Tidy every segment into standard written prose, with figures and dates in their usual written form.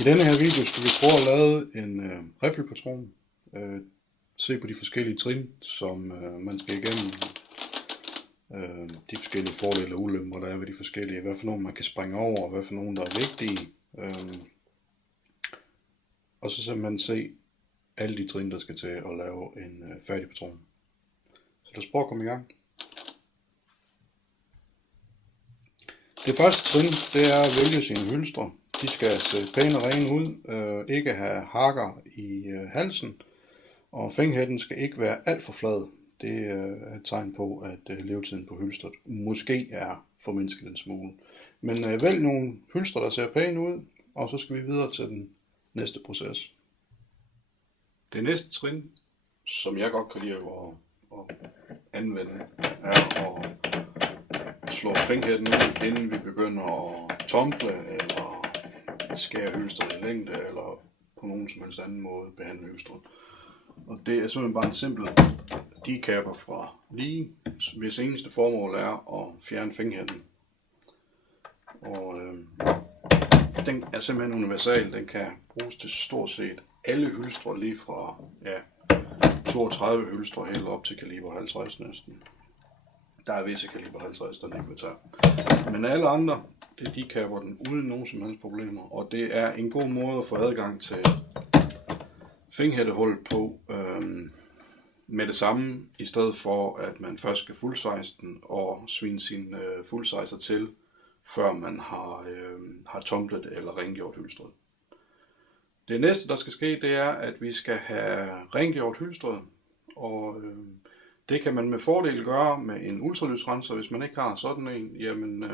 I denne her video skal vi prøve at lave en riffelpatron. Se på de forskellige trin, som man skal igennem. De forskellige fordele og ulemper, der er ved de forskellige. Hvad for nogle man kan springe over, og hvad for nogle der er vigtige. Og så simpelthen se alle de trin, der skal til at lave en færdig patron. Så lad os prøve at komme i gang. Det første trin, det er at vælge sine hylstre. De skal se pæne og rene ud, ikke have hakker i halsen, og fingerhætten skal ikke være alt for flad. Det er et tegn på, at levetiden på hylstret måske er formindsket en smule. Men vælg nogle hylstre, der ser pæne ud, og så skal vi videre til den næste proces. Det næste trin, som jeg godt kan lide at anvende, er at slå fingerhætten ud, inden vi begynder at tomple eller skære hylstret i længde, eller på nogen som helst anden måde behandle hylstret. Og det er simpelthen bare en simpel decapper fra lige, hvis eneste formål er at fjerne fingerhætten. Og den er simpelthen universal. Den kan bruges til stort set alle hylstre, lige fra 32 hylstre helt op til kaliber 50 næsten. Der er visse kaliber 50, der ikke vil tage. Men alle andre, det decapper den uden nogen som helst problemer. Og det er en god måde at få adgang til fingerhættehullet på med det samme, i stedet for at man først skal fuldsize den og svine sin fuldsizer til, før man har tomplet eller rengjort hylstret. Det næste, der skal ske, det er, at vi skal have rengjort hylstret, og det kan man med fordel gøre med en ultralydsrenser. Hvis man ikke har sådan en, jamen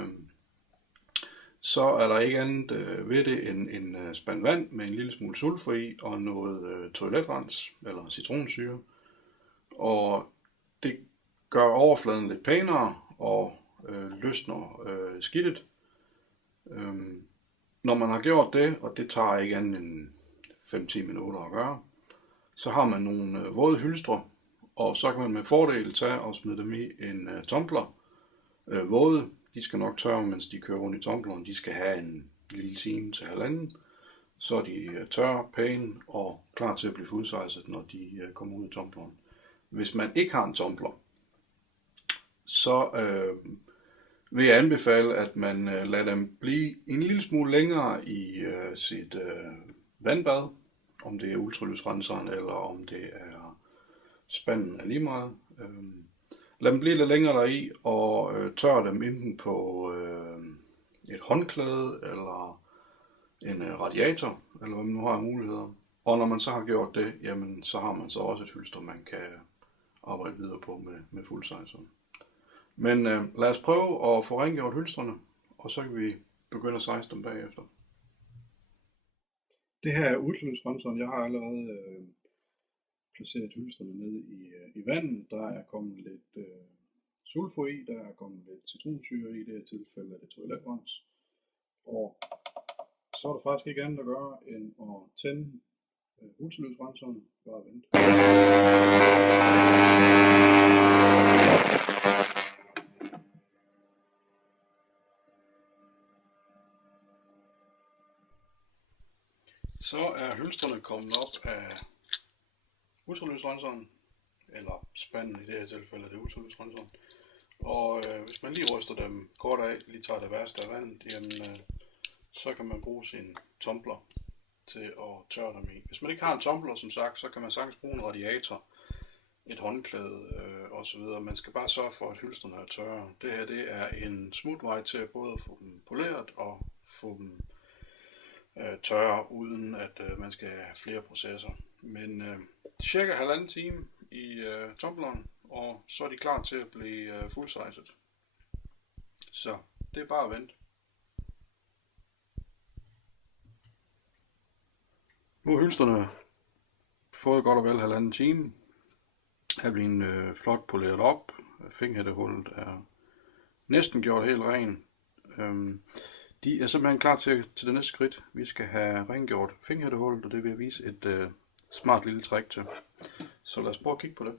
så er der ikke andet ved det end en spand vand med en lille smule sulfur i og noget toiletrens eller citronsyre. Og det gør overfladen lidt pænere og løsner skidtet. Når man har gjort det, og det tager ikke andet end 5-10 minutter at gøre, så har man nogle våde hylstre, og så kan man med fordel tage og smide dem i en tumbler. Våde, de skal nok tørre, mens de kører rundt i tumbleren. De skal have en lille time til halvanden. Så er de tørre, pæne og klar til at blive fudsized, når de kommer ud i tumbleren. Hvis man ikke har en tumbler, så vil jeg anbefale, at man lader dem blive en lille smule længere i sit vandbad, om det er ultralydsrenseren eller om det er spanden af lige meget. Lad dem blive lidt længere deri og tør dem enten på et håndklæde eller en radiator, eller hvad man nu har af muligheder. Og når man så har gjort det, jamen så har man så også et hylster, man kan arbejde videre på med fuldsizen. Men lad os prøve at få rengjort hylstrene, og så kan vi begynde at size dem bagefter. Det her er ultralydsrenseren. Jeg har allerede placeret hylstrene nede i vandet. Der er kommet lidt sulfur i, der er kommet lidt citronsyre i, det her tilfælde er det toiletrens. Og så er der faktisk ikke andet at gøre end at tænde ultralydsrenseren. Bare vente. Så er hylstrene kommet op af ultralydsrenseren, eller spanden i det her tilfælde er det ultralydsrenseren. Og hvis man lige ryster dem kort af, lige tager det værste af vandet, jamen, så kan man bruge sin tumbler til at tørre dem i. Hvis man ikke har en tumbler, som sagt, så kan man sagtens bruge en radiator, et håndklæde osv. Man skal bare sørge for, at hylstrene er tørre. Det her det er en smutvej til at både få dem poleret og få dem tørre, uden at man skal have flere processer. Men cirka halvanden time i tumbleren, og så er de klar til at blive fullsized. Så det er bare at vente. Nu er hylstrene fået godt og vel halvanden time. Er blevet flot poleret op. Fingerhættehullet er næsten gjort helt ren. De er simpelthen klar til det næste skridt. Vi skal have rengjort fingerhættehullet, og det vil jeg vise et smart lille trick til. Så lad os prøve at kigge på det.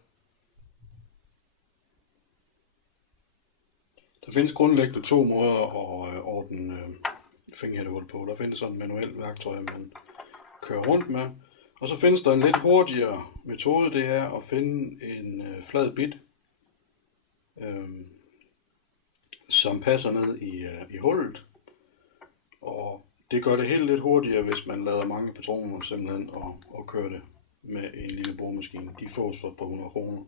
Der findes grundlæggende to måder at ordne fingerhættehul på. Der findes sådan et manuelt værktøj, man kører rundt med. Og så findes der en lidt hurtigere metode, det er at finde en flad bit, som passer ned i hullet. Og det gør det helt lidt hurtigere, hvis man lader mange patroner simpelthen og kører det med en lille boremaskine. De fås for et par 100 kroner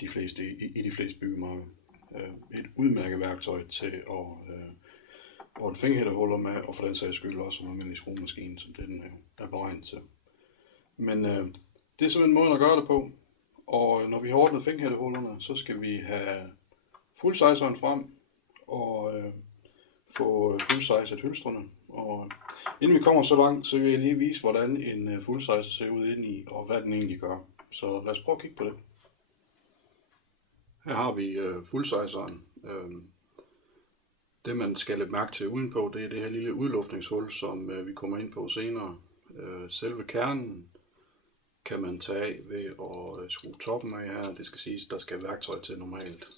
i de fleste byggemarkeder. Et udmærket værktøj til at ordne fingerhættehuller med, og for den sags skyld også en almindelig skruemaskine, som det den er beregnet til. Men det er simpelthen måden at gøre det på. Og når vi har ordnet fingerhættehullerne, så skal vi have full-sizeren frem og få full-sizet hylstrene. Og inden vi kommer så langt, så vil jeg lige vise, hvordan en full-sizer ser ud indeni, og hvad den egentlig gør. Så lad os prøve at kigge på det. Her har vi full-sizeren. Det man skal lægge mærke til udenpå, det er det her lille udluftningshul, som vi kommer ind på senere. Selve kernen kan man tage af ved at skrue toppen af her. Det skal siges, der skal værktøj til normalt.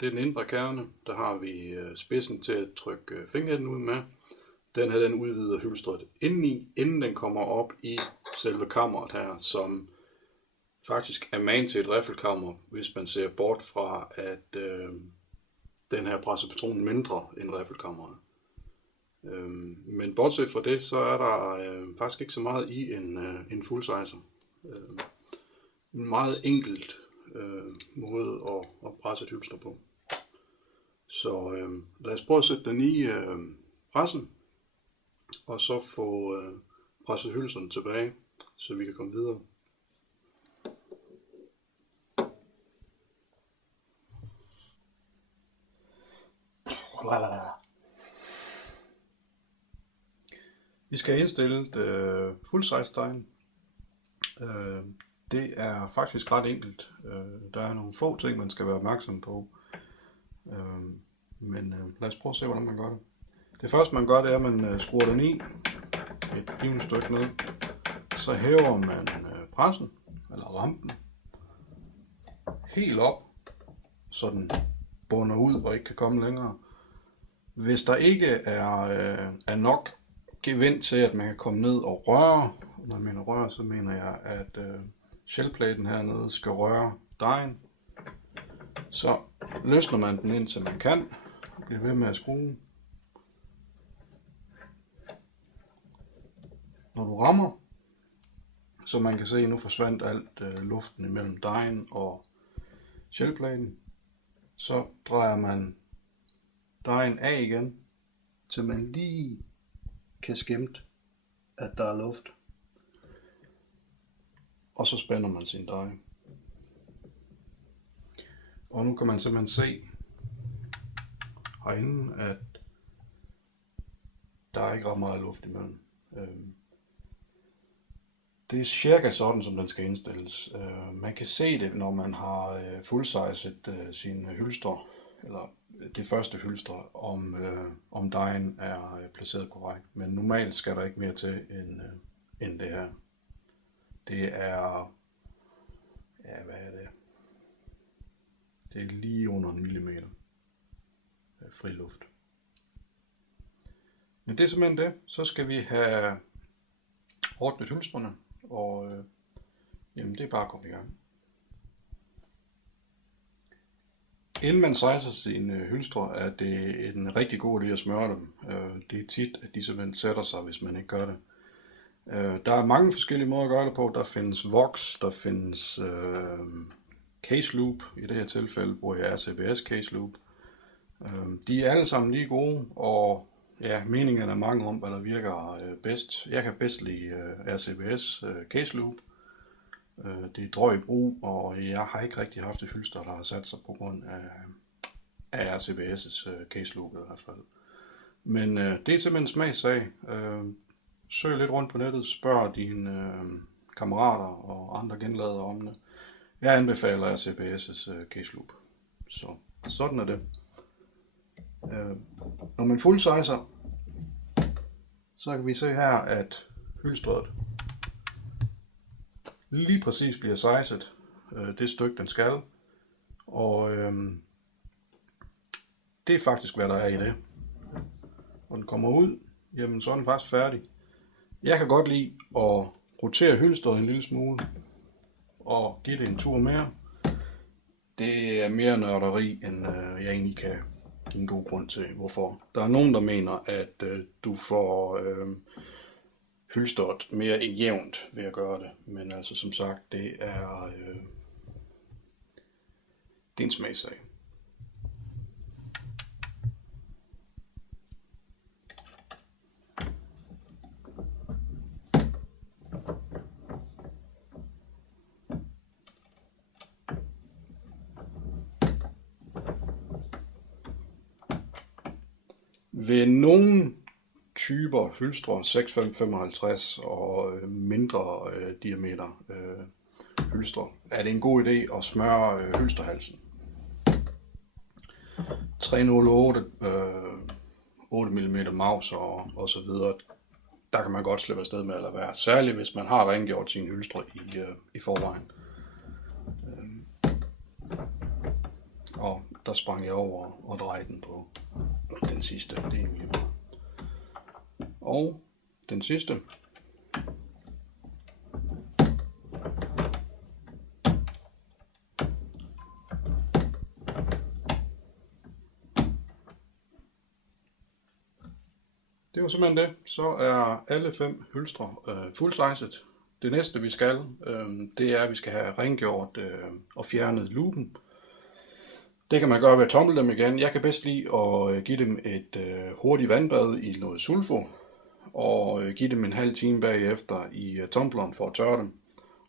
Det er den indre kerne. Der har vi spidsen til at trykke fingerhætten ud med. Den her den udvider hylstret indeni, inden den kommer op i selve kammeret her, som faktisk er man til et riffelkammer, hvis man ser bort fra, at den her presser patronen mindre end riffelkammeret. Men bortset fra det, så er der faktisk ikke så meget i en full-sizer. En meget enkelt måde at presse et hylster på. Så lad os prøve at sætte den i pressen, og så få presset hylsterne tilbage, så vi kan komme videre. Vi skal indstille full-size-dejen. Det er faktisk ret enkelt. Der er nogle få ting, man skal være opmærksom på. Men lad os prøve at se, hvordan man gør det. Det første man gør, det er, at man skruer den i et givet stykke ned. Så hæver man pressen, eller rampen, helt op, så den bunder ud og ikke kan komme længere. Hvis der ikke er nok gevind til, at man kan komme ned og røre, når jeg mener røre, så mener jeg, at shellplaten hernede skal røre dejen. Så løsner man den indtil man kan, og bliver ved med at skrue. Når du rammer, så man kan se, at nu forsvandt alt luften imellem dejen og shellplaten, så drejer man dejen af igen, til man lige kan skimte, at der er luft. Og så spænder man sin dej. Og nu kan man simpelthen se herinde, at der er ikke ret meget luft imellem. Det er cirka sådan, som den skal indstilles. Man kan se det, når man har full-sizet sine hylstre, eller det første hylstre, om dejen er placeret korrekt. Men normalt skal der ikke mere til end det her. Det er, ja, hvad er det? Det er lige under 1 millimeter fri luft. Men det er simpelthen det. Så skal vi have ordnet hylstrene, og jamen det er bare at komme i gang. Inden man sizer sine hylstre, er det en rigtig god idé at smøre dem. Det er tit, at de simpelthen sætter sig, hvis man ikke gør det. Der er mange forskellige måder at gøre det på. Der findes voks, der findes case loop. I det her tilfælde bruger jeg RCBS case loop. De er alle sammen lige gode, og ja, meningen er mange om, hvad der virker bedst. Jeg kan bedst lide RCBS case loop. Det er drøj brug, og jeg har ikke rigtig haft et hylster, der har sat sig på grund af RCBS' case loop i hvert fald. Men det er simpelthen en smagssag. Søg lidt rundt på nettet, spørg dine kammerater og andre genladere om det. Jeg anbefaler RCBS' case loop. Så sådan er det. Når man full-sizer, så kan vi se her, at hylstret lige præcis bliver sizet det stykke den skal, og det er faktisk hvad der er i det. den kommer ud, jamen så er den faktisk færdig. Jeg kan godt lide at rotere hylstret en lille smule og give det en tur mere. Det er mere nørderi, end jeg egentlig kan give en god grund til, hvorfor. Der er nogen, der mener, at du får hylstret mere jævnt ved at gøre det. Men altså som sagt, det er en smagssag. Ved nogle typer hylstre 6,55 og mindre diameter hylstre er det en god idé at smøre hylsterhalsen. 308 8 mm maus og så videre, der kan man godt slippe afsted med at lade være. Særligt hvis man har rengjort sine hylstre i forvejen. Og der sprang jeg over og drejede den på den sidste. Det er mm. Og den sidste. Det var simpelthen det. Så er alle 5 hylstre full-sized. Det næste vi skal, det er at vi skal have rengjort og fjernet luben. Det kan man gøre ved at tumble dem igen. Jeg kan bedst lide at give dem et hurtigt vandbad i noget sulfo, og give dem en halv time bagefter i tumbleren for at tørre dem.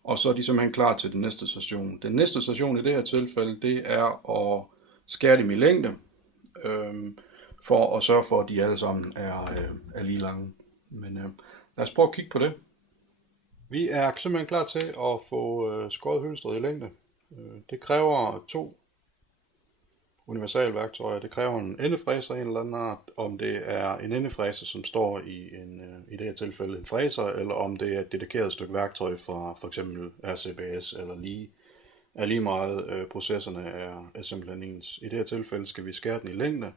Og så er de simpelthen klar til den næste station. Den næste station i det her tilfælde, det er at skære dem i længde, for at sørge for, at de alle sammen er lige lange. Men lad os prøve at kigge på det. Vi er simpelthen klar til at få skåret hylstret i længde. Det kræver 2 universalværktøjer. Det kræver en endefræser af en eller anden art, om det er en endefræser, som står i det her tilfælde en fræser, eller om det er et dedikeret stykke værktøj fra for eksempel RCBS, eller lige meget processerne er simpelthen ens. I det her tilfælde skal vi skære den i længde,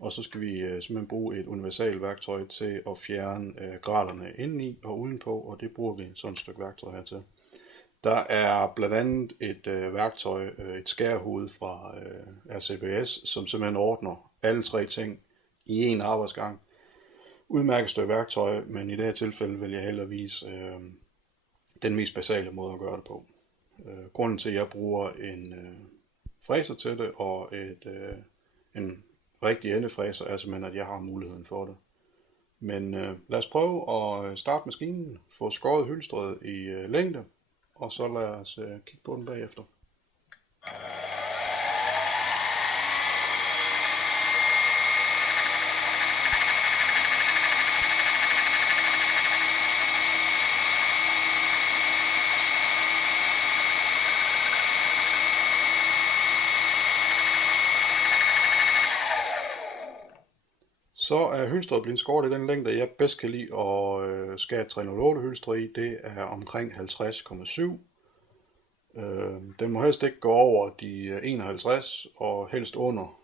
og så skal vi simpelthen bruge et universalværktøj til at fjerne graterne indeni og udenpå, og det bruger vi sådan et stykke værktøj her til. Der er blandt andet et værktøj, et skærehoved fra RCBS, som simpelthen ordner alle 3 ting i en arbejdsgang. Udmærket stykke værktøj, men i det her tilfælde vil jeg hellere vise den mest basale måde at gøre det på. Grunden til, at jeg bruger en fræser til det og en rigtig endefræser, er simpelthen, at jeg har muligheden for det. Men lad os prøve at starte maskinen, få skåret hylstret i længde, og så lad os kigge på den bagefter. Så er hylstret blevet skåret i den længde, jeg bedst kan lide at skære 308 hylstre i. Det er omkring 50,7. Den må helst ikke gå over de 51 og helst under.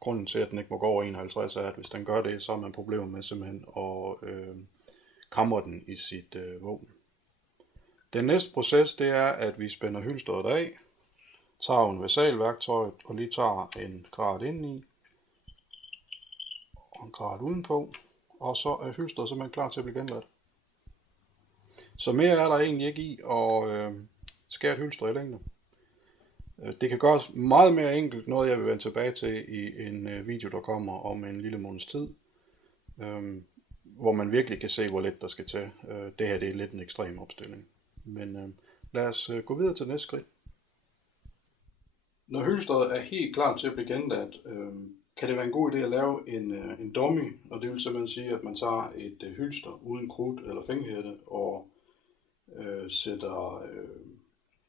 Grunden til, at den ikke må gå over 51 er, at hvis den gør det, så har man problemer med simpelthen at kamre den i sit våben. Den næste proces, det er, at vi spænder hylstret af, tager universalværktøjet og lige tager en grat indeni og en grat udenpå, og så er hylstret simpelthen klar til at blive genladt. Så mere er der egentlig ikke i at skære et hylster i længde. Det kan gøres meget mere enkelt, noget jeg vil vende tilbage til i en video, der kommer om en lille måneds tid, hvor man virkelig kan se, hvor lidt der skal til. Det her det er lidt en ekstrem opstilling. Men lad os gå videre til næste skridt. Når hylstret er helt klar til at blive genladt, kan det være en god idé at lave en dummy, og det vil simpelthen sige, at man tager et hylster uden krudt eller fingerhætte og sætter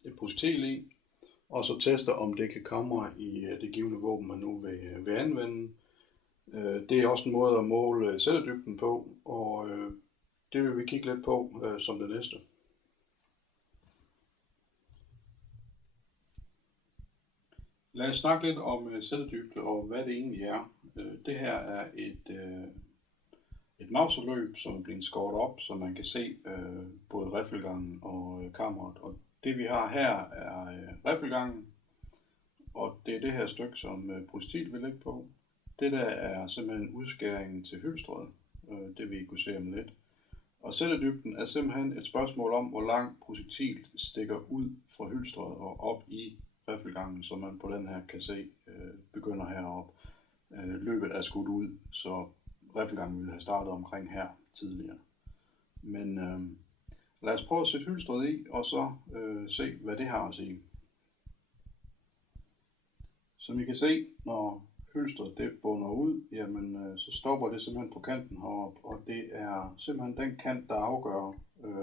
et projektil i, og så tester, om det kan kamre i det givne våben, man nu vil anvende. Det er også en måde at måle celledybden på, og det vil vi kigge lidt på som det næste. Lad os snakke lidt om celledybde og hvad det egentlig er. Det her er et et mauserløb, som er blevet skåret op, så man kan se både riffelgangen og kammeret. Og det vi har her er riffelgangen, og det er det her stykke, som projektil vil ligge på. Det der er simpelthen udskæringen til hylstret, det vi kunne se om lidt. Og sættedybden er simpelthen et spørgsmål om, hvor langt projektilet stikker ud fra hylstret og op i riffelgangen, som man på den her kan se begynder heroppe. Løbet er skudt ud, så riffelgangen ville have startet omkring her tidligere. Men lad os prøve at sætte hylstret i, og så se, hvad det har at sige. Som I kan se, når hylstret det bunder ud, jamen så stopper det simpelthen på kanten heroppe, og det er simpelthen den kant, der afgør,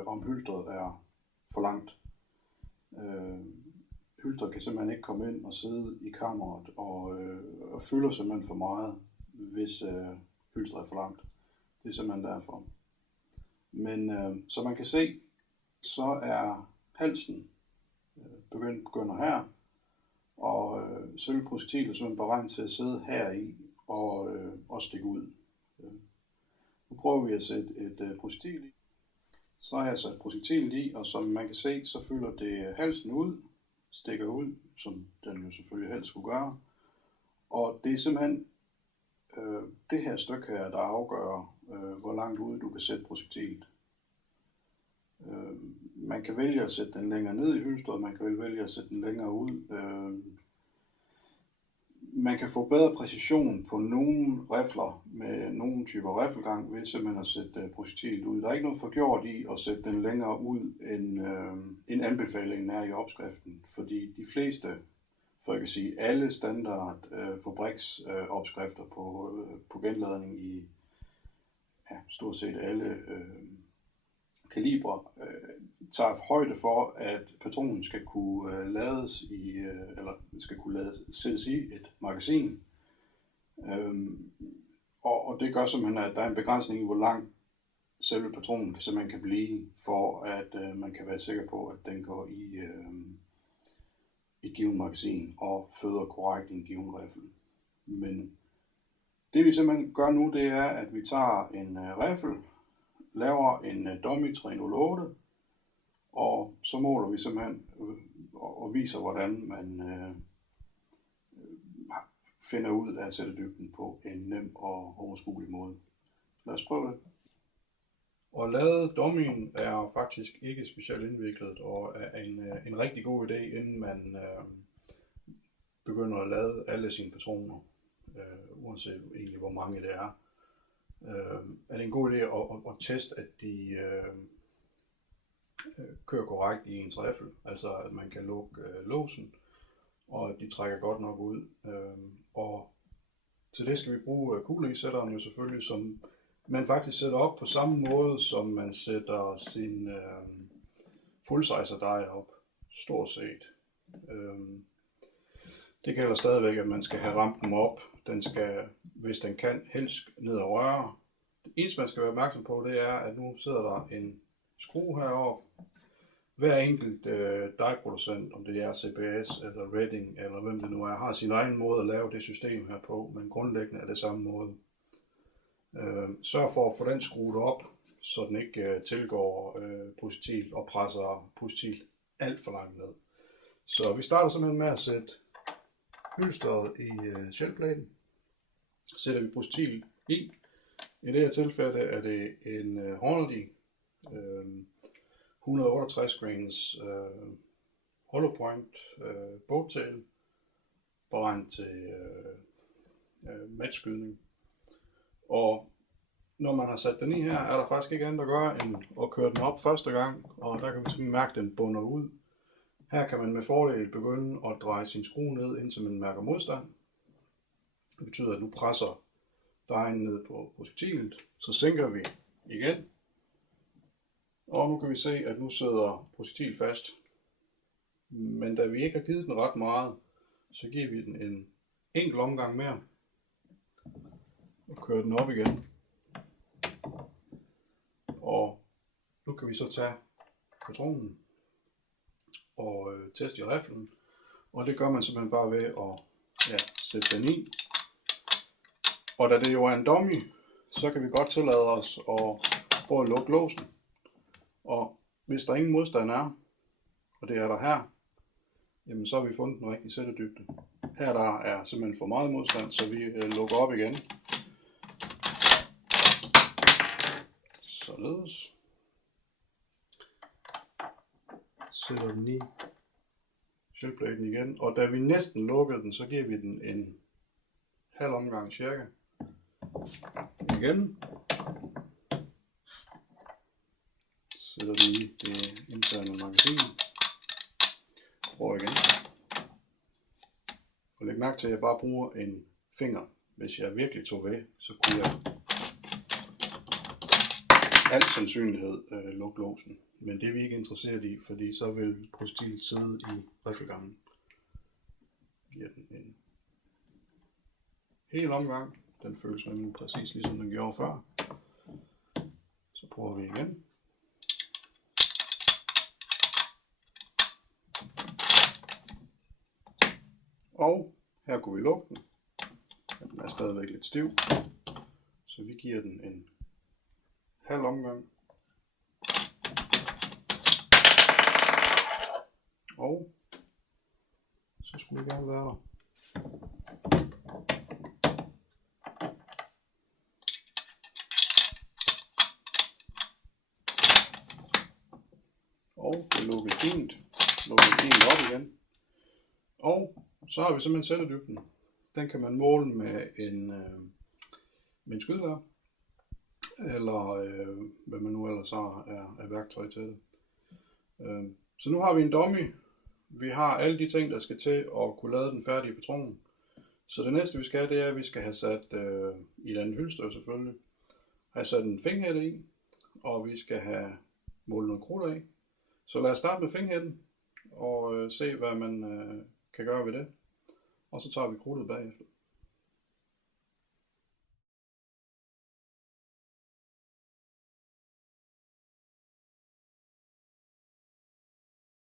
om hylstret er for langt. Hylstret kan simpelthen ikke komme ind og sidde i kammeret og fylder simpelthen for meget, hvis hylstret er for langt. Det er simpelthen derfor. Men som man kan se, så er halsen begynder her, og selve projektilet er simpelthen beregnet til at sidde her i og stikke ud. Nu prøver vi at sætte et projektil i. Så har jeg sat projektilet i, og som man kan se, så fylder det halsen ud, stikker ud, som den jo selvfølgelig helst skulle gøre. Og det er simpelthen det her stykke her, der afgør, hvor langt ude du kan sætte projektilet. Man kan vælge at sætte den længere ned i hylstret, man kan vælge at sætte den længere ud. Man kan få bedre præcision på nogle rifler med nogle typer riffelgang ved simpelthen at sætte projektilet ud. Der er ikke noget forgjort i at sætte den længere ud end anbefalingen er i opskriften, fordi de fleste, for jeg kan sige alle standard fabriksopskrifter på genladning i stort set alle kalibre tager højde for, at patronen skal kunne lades i, eller skal kunne sættes i et magasin. Og det gør simpelthen, at der er en begrænsning i, hvor lang selve patronen simpelthen kan blive, for at man kan være sikker på, at den går i et givet magasin og føder korrekt i en given riffel. Men det vi simpelthen gør nu, det er, at vi tager en riffel, laver en dummy 308, og så måler vi simpelthen og viser, hvordan man finder ud af sættedybden på en nem og overskuelig måde. Lad os prøve det. Og lade dummyen er faktisk ikke specielt indviklet, og er en rigtig god idé, inden man begynder at lade alle sine patroner, uanset egentlig hvor mange det er. Er det en god idé at teste, at de kører korrekt i ens riffel, altså at man kan lukke låsen, og at de trækker godt nok ud. Og til det skal vi bruge kugleisætteren jo selvfølgelig, som man faktisk sætter op på samme måde, som man sætter sin full-sizer dej op, stort set. Det gælder stadigvæk, at man skal have rampen op. Den skal, hvis den kan, helst ned og røre. Det eneste, man skal være opmærksom på, det er, at nu sidder der en skrue heroppe. Hver enkelt dejproducent, om det er CBS eller Redding eller hvem det nu er, har sin egen måde at lave det system her på, men grundlæggende er det samme måde. Sørg for at få den skruet op, så den ikke tilgår projektil og presser projektil alt for langt ned. Så vi starter simpelthen med at sætte hylstret i shellpladen. Sætter vi projektil i. I det her tilfælde er det en Hornady 168 grains hollow point bogtail, beregnet til matchskydning. Og når man har sat den i her, er der faktisk ikke andet at gøre end at køre den op første gang, og der kan vi simpelthen mærke, at den bunder ud. Her kan man med fordel begynde at dreje sin skrue ned, indtil man mærker modstand. Det betyder, at nu presser dejen ned på projektilet, så sænker vi igen. Og nu kan vi se, at nu sidder projektil fast. Men da vi ikke har givet den ret meget, så giver vi den en enkelt omgang mere. Og kører den op igen. Og nu kan vi så tage patronen og teste i riflen. Og det gør man simpelthen bare ved at sætte den i. Og da det jo er en dummy, så kan vi godt tillade os at prøve at lukke låsen. Og hvis der ingen modstand er, og det er der her, jamen så har vi fundet den rigtige sættedybde. Her der er simpelthen for meget modstand, så vi lukker op igen. Således. Sætter den i shellplaten igen, og da vi næsten lukkede den, så giver vi den en halv omgang cirka. Igen. Sætter den i det interne magasin. Prøv igen. Og læg mærke til, at jeg bare bruger en finger. Hvis jeg virkelig tog ved, så kunne jeg al sandsynlighed lukke låsen. Men det er vi ikke interesseret i, fordi så vil projektilet sidde i riffelgangen. Giver den en hel omgang. Den føles nemlig præcis ligesom den gjorde før. Så prøver vi igen. Og her kunne vi lukke den. Den er stadigvæk lidt stiv. Så vi giver den en halv omgang. Og så skulle vi gerne være der. Og det lukkede fint. Lukkede fint op igen. Og så har vi simpelthen sættedybden. Den kan man måle med en skydelærer. Eller hvad man nu ellers har af værktøj til det. Så nu har vi en dummy. Vi har alle de ting, der skal til at kunne lade den færdige patron. Så det næste vi skal, det er, at vi skal have sat i et andet hylster selvfølgelig. Have sat en fingerhætte i, og vi skal have målet noget krudt af. Så lad os starte med fingerhætten og se, hvad man kan gøre ved det. Og så tager vi krudtet bagefter.